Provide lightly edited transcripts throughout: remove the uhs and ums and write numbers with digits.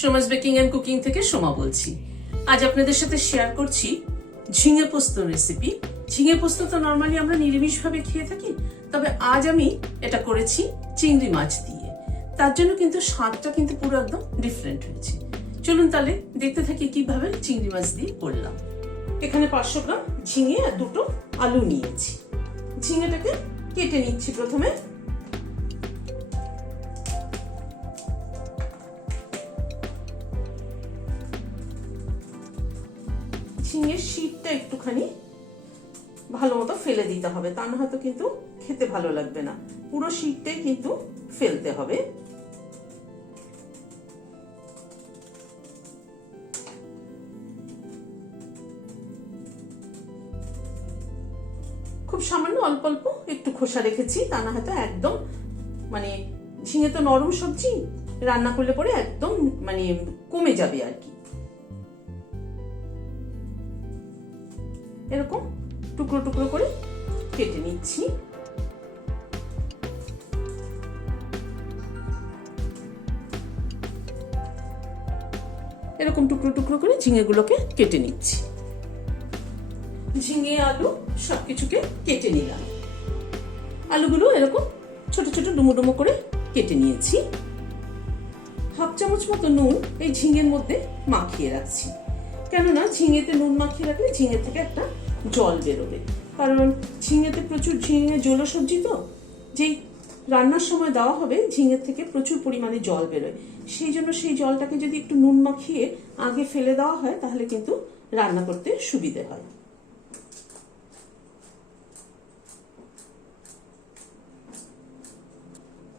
Soma's baking and cooking থেকে সোমা বলছি। আজ আপনাদের সাথে শেয়ার করছি ঝিঙে পোস্ত রেসিপি। ঝিঙে পোস্ত তো নরমালি আমরা নিরামিষ ভাবে খেয়ে থাকি, তবে আজ আমি এটা করেছি চিংড়ি মাছ দিয়ে। তার জন্য কিন্তু স্বাদটা কিন্তু পুরো একদম ডিফারেন্ট হয়েছে। চলুন তাহলে দেখতে থাকি কিভাবে চিংড়ি মাছ দিয়ে করলাম। এখানে 500 গ্রাম ঝিঙে আর 2টো আলু নিয়েছি। ঝিঙেটাকে কেটে নিচ্ছি প্রথমে। ঝিঙের শীতটা একটুখানি ভালো মতো ফেলে দিতে হবে, তা না হয়তো কিন্তু খেতে ভালো লাগবে না। পুরো শীতটাই কিন্তু ফেলতে হবে। খুব সামান্য অল্প অল্প একটু খোসা রেখেছি, তা না হয়তো একদম মানে ঝিঙে তো নরম সবজি, রান্না করলে পরে একদম মানে কমে যাবে আর কি। এরকম টুকরো টুকরো করে কেটে নিচ্ছি। এরকম টুকরো টুকরো করে ঝিঙেগুলোকে কেটে নিচ্ছি। ঝিঙে আলু সবকিছুকে কেটে নিলাম। আলুগুলো এরকম ছোট ছোট ডুমো ডুমো করে কেটে নিয়েছি। হাফ চামচ মতো নুন এই ঝিঙের মধ্যে মাখিয়ে রাখছি, কেননা ঝিঙেতে নুন মাখিয়ে রাখলে ঝিঙে থেকে একটা জল বেরোবে। কারণ ঝিঙেতে প্রচুর ঝিঙে জল সবজি, তো যেই রান্নার সময় দেওয়া হবে ঝিঙের থেকে প্রচুর পরিমাণে জল বেরোয়। সেই জন্য সেই জলটাকে যদি একটু নুন মাখিয়ে আগে ফেলে দেওয়া হয় তাহলে কিন্তু রান্না করতে সুবিধে হয়।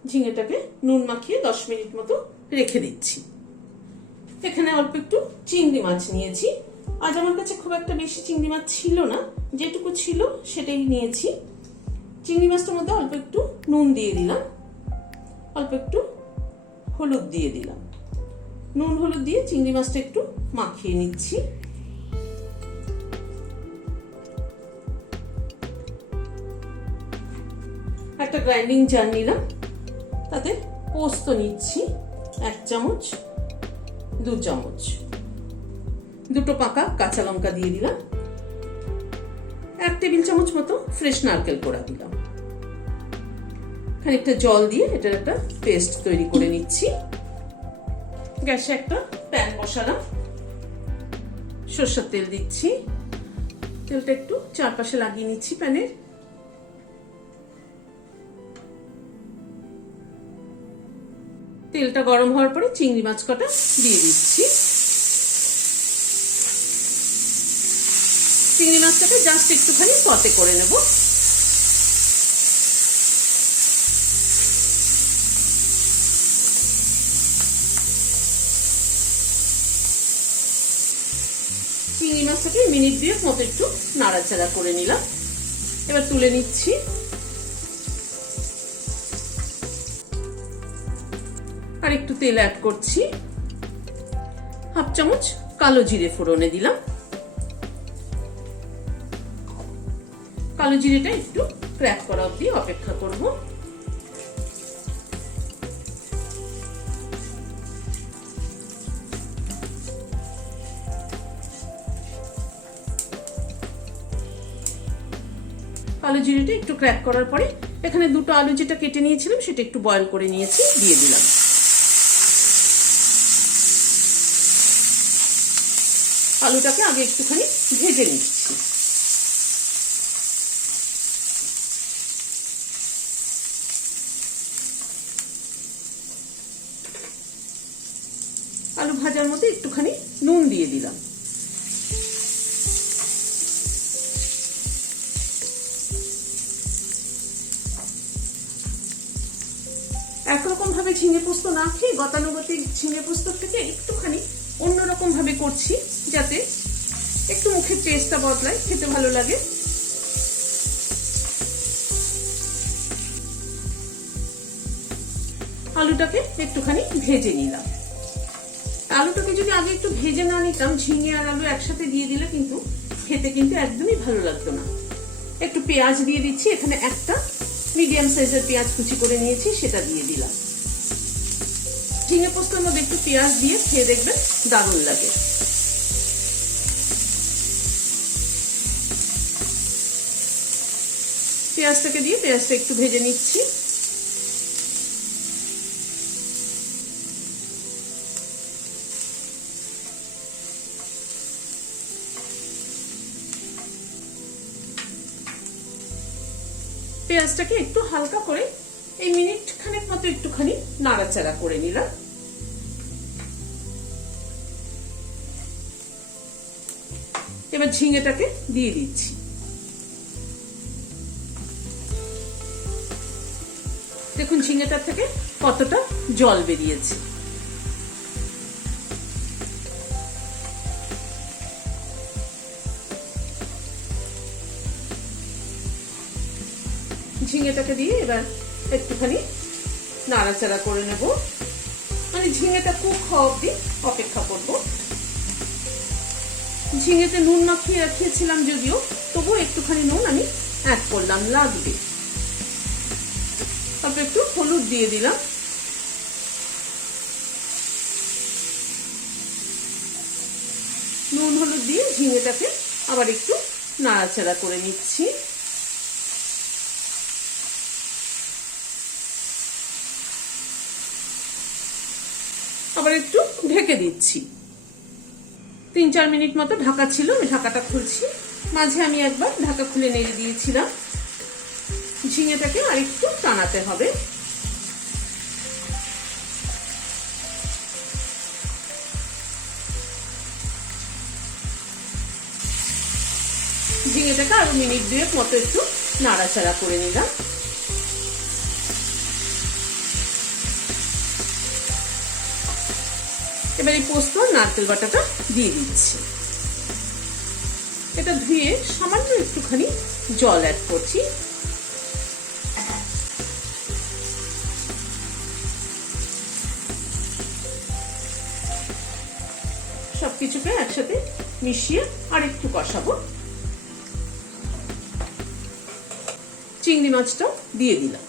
ঝিঙেটাকে নুন মাখিয়ে 10 মিনিট মতো রেখে দিচ্ছি। এখানে অল্প একটু চিংড়ি মাছ নিয়েছি। আজ আমার কাছে খুব একটা বেশি চিংড়ি মাছ ছিল না, যেটুকু ছিল সেটাই নিয়েছি। চিংড়ি মাছটার মধ্যে অল্প একটু নুন দিয়ে দিলাম, অল্প একটু হলুদ দিয়ে দিলাম। নুন হলুদ দিয়ে চিংড়ি মাছটা একটু মাখিয়ে নিচ্ছি। একটা গ্রাইন্ডিং জার নিলাম, তাতে পোস্ত নিচ্ছি 1 চামচ, 2 চামচ, 2টো পাকা কাঁচা লঙ্কা দিয়ে দিলাম, 1 টেবিল চামচ মতো ফ্রেশ নারকেল কোড়া দিলাম। খানিকটা জল দিয়ে এটার একটা পেস্ট তৈরি করে নিচ্ছি। গ্যাসে একটা প্যান বসালাম, সরষের তেল দিচ্ছি। তেলটা একটু চারপাশে লাগিয়ে নিচ্ছি প্যানের। তেলটা গরম হওয়ার পরে চিংড়ি মাছ কটা দিয়ে দিচ্ছি। চিংড়ি মাছটাকে জাস্ট একটুখানি সতে করে নেব। চিংড়ি মাছটাকে মিনিট 2 মতো একটু নাড়াচাড়া করে নিলাম। এবার তুলে নিচ্ছি। আর একটু তেল অ্যাড করছি। হাফ চামচ কালো জিরে ফোড়নে দিলাম। কালো জিরেটা একটু ক্র্যাক করা অবধি অপেক্ষা করব। কালো জিরেটা একটু ক্র্যাক করার পরে এখানে 2টো আলু যেটা কেটে নিয়েছিলাম সেটা একটু বয়েল করে নিয়েছি, দিয়ে দিলাম। আলুটাকে আগে একটুখানি ভেজে নিচ্ছি। আলু ভাজার মধ্যে একটুখানি নুন দিয়ে দিলাম। একরকম ভাবে ঝিঙে পোস্ত না খেয়ে গতানুগতিক ঝিঙে পোস্ত থেকে একটুখানি অন্যরকম ভাবে করছি, যাতে একটু মুখের টেস্টটা বদলায়, খেতে ভালো লাগে। আলুটাকে একটুখানি ভেজে নিলাম। আলুটাকে যদি আগে একটু ভেজে না নিতাম, ঝিঙে আর আলু একসাথে দিয়ে দিলে কিন্তু খেতে কিন্তু একদমই ভালো লাগতো না। একটু পেঁয়াজ দিয়ে দিচ্ছি। এখানে একটা মিডিয়াম সাইজের পেঁয়াজ কুচি করে নিয়েছি, সেটা দিয়ে দিলাম। ঝিঙে পোস্তের মধ্যে একটু পেঁয়াজ দিয়ে খেয়ে দেখবেন, দারুণ লাগে। পেঁয়াজটাকে দিয়ে পেঁয়াজটা একটু ভেজে নিচ্ছি। পেঁয়াজটাকে একটু হালকা করে এই মিনিট খানেক মতো একটুখানি নাড়াচাড়া করে নিলাম। এবার ঝিঙেটাকে দিয়ে দিচ্ছি। দেখুন ঝিঙেটার থেকে কতটা জল বেরিয়েছে। ঝিঙেটাকে দিয়ে এবার একটুখানি নাড়াচাড়া করে নেব, মানে ঝিঙেটা কুক হওয়া অবধি অপেক্ষা করব। ঝিঙেতে নুন মাখিয়ে রাখিয়েছিলাম যদিও, তবুও একটুখানি নুন আমি অ্যাড করলাম, লাগবে। তারপর একটু হলুদ দিয়ে দিলাম। নুন হলুদ দিয়ে ঝিঙেটাকে আবার একটু নাড়াচাড়া করে নিচ্ছি। আবার একটু ঢেকে দিচ্ছি। 3-4 মিনিট মতো ঢাকা ছিল, আমি ঢাকাটা খুলছি। মাঝে আমি একবার ঢাকা খুলে নেড়ে দিয়েছিলাম। ঝিঙেটাকে আরেকটু টানাতে হবে। ঝিঙেটাকে আরো মিনিট 2 মতো একটু নাড়াচাড়া করে নিলাম। এবার এই পোস্ত আর নারকেল বাটাটা দিয়ে দিচ্ছি। এটা ধুয়ে সামান্য একটুখানি জল অ্যাড করছি। সবকিছুকে একসাথে মিশিয়ে আর একটু কষাবো। চিংড়ি মাছটা দিয়ে দিলাম।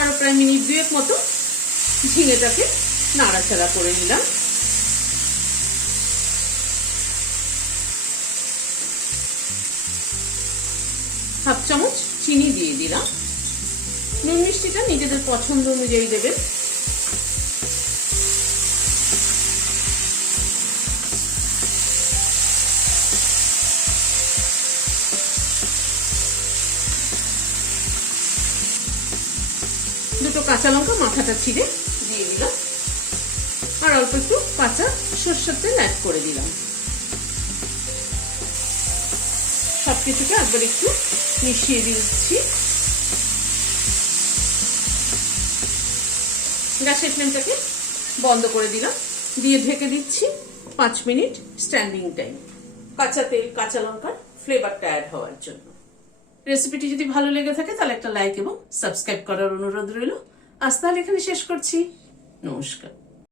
আরো প্রায় মিনিট 2 মতো ঝিঙেটাকে নাড়াচাড়া করে নিলাম। হাফ চামচ চিনি দিয়ে দিলাম। নুন মিষ্টিটা নিজেদের পছন্দ অনুযায়ী দেবেন। দুটো কাঁচা লঙ্কা মাথাটা ছিঁড়ে দিয়ে দিলাম, আর অল্প একটু কাঁচা সরষের তেল অ্যাড করে দিলাম। সবকিছুকে একবার একটু মিশিয়ে দিচ্ছি। গ্যাসের ফ্লেমটাকে বন্ধ করে দিলাম, দিয়ে ঢেকে দিচ্ছি 5 মিনিট স্ট্যান্ডিং টাইম, কাঁচা তেল কাঁচা লঙ্কার ফ্লেভারটা অ্যাড হওয়ার জন্য। রেসিপিটি যদি ভালো লেগে থাকে তাহলে একটা লাইক এবং সাবস্ক্রাইব করার অনুরোধ রইল। আজ তাহলে এখানে শেষ করছি। নমস্কার।